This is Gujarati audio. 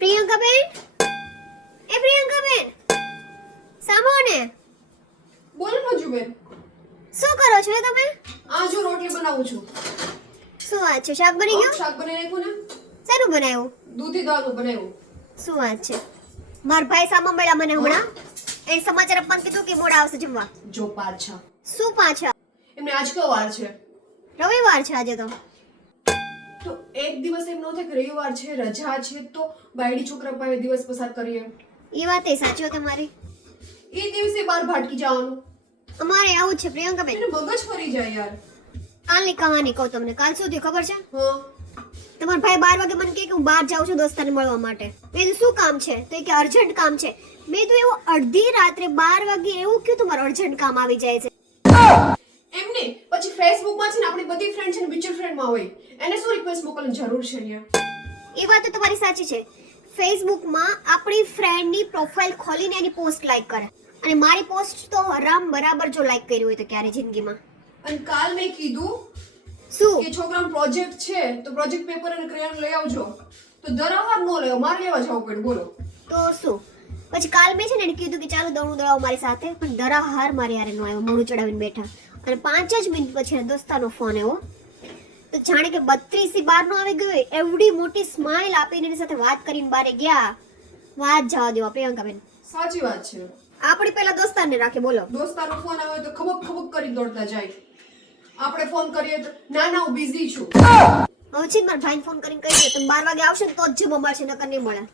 પ્રિયંકાબેન, એ પ્રિયંકાબેન, સાંભળો ને. બોલ મંજુબેન. શું કરો છો તમે? આ જો રોટલી બનાવું છું. શું વાત છે? શાક બની ગયું? શાક બનાવી નાખ્યું ને. શેનું બનાવ્યું? દૂધી દાળનું બનાવ્યું. શું વાત છે? માર ભાઈ સામા મળ્યા મને હમણાં. એ સમાચાર આપવાનું કીધું કે મોડા આવશે જમવા. જો પાછા શું પાછા? એમને આજ કયો વાર છે? રવિવાર છે આજે તો. તો એક દિવસ એમ ન થાય કે રવિવાર છે, રજા છે, તો બાયડી છોકરા પાસે દિવસ પસાર કરીએ. એ વાત એ સાચી હો તમારી. એ દિવસે બાર ભાટકી જવાનું. અમારે આવું જ છે પ્રિયંકાબેન. એને મગજ ફરી જાય યાર. કાલની કહાની કહું તમને. કાલ શું થયું ખબર છે? હા. તમારા ભાઈ 12 વાગે મને કહે કે હું બહાર જાઉં છું દોસ્તારને મળવા માટે. મેં કીધું શું કામ છે? તો એ કે અર્જન્ટ કામ છે. મેં તો એવું અડધી રાત્રે 12 વાગે એવું કયું તમારું અર્જન્ટ કામ આવી જાય છે? એમને પછી ફેસબુક માં છે ને આપણી બધી ફ્રેન્ડ છે ને મ્યુચ્યુઅલ ફ્રેન્ડ માં હોય. એને શું રિક્વેસ્ટ મોકલવાની જરૂર છે અહીંયા? એ વાત તો તમારી સાચી છે. ફેસબુક માં આપણી ફ્રેન્ડની પ્રોફાઇલ ખોલીને એની પોસ્ટ લાઈક કરે. અને મારી પોસ્ટ તો હરામ બરાબર જો લાઈક કરી હોય તો ક્યારે જિંદગીમાં. અને કાલ મેં કીધું શું? કે છોકરાનો પ્રોજેક્ટ છે તો પ્રોજેક્ટ પેપર અને ક્રેયોન લઈ આવજો. તો દરાવાર નો લેવો, મારે લેવા જવું પડ્યું. બોલો તો શું? પછી કાલ મેં છે ને એને કીધું કે ચાલો દોણું દળાવો મારી સાથે, પણ દરાહાર મારી યારે નો આવ્યો. મોઢું ચડાવીને બેઠા. અને 5 જ મિનિટ પછી એના દોસ્તાનો ફોન આવ્યો. તો જાણે કે 32 થી 12 નો આવી ગયો હોય એવડી મોટી સ્માઈલ આપીને એની સાથે વાત કરીને બારે ગયા. વાત જવા દેવા પ્રિયંકાબેન. સાચી વાત છે. આપણે પેલા દોસ્તારને રાખે. બોલો. દોસ્તારનો ફોન આવે તો ખબક ખબક કરી દોડતા જાય. આપણે ફોન કરીએ તો ના ના હું બિઝી છું. હવે છે ને મારા ભાઈને ફોન કરીને કહી દે તમે 12 વાગે આવશો ને તો જ જમવા મળશે, નકર નહીં મળે.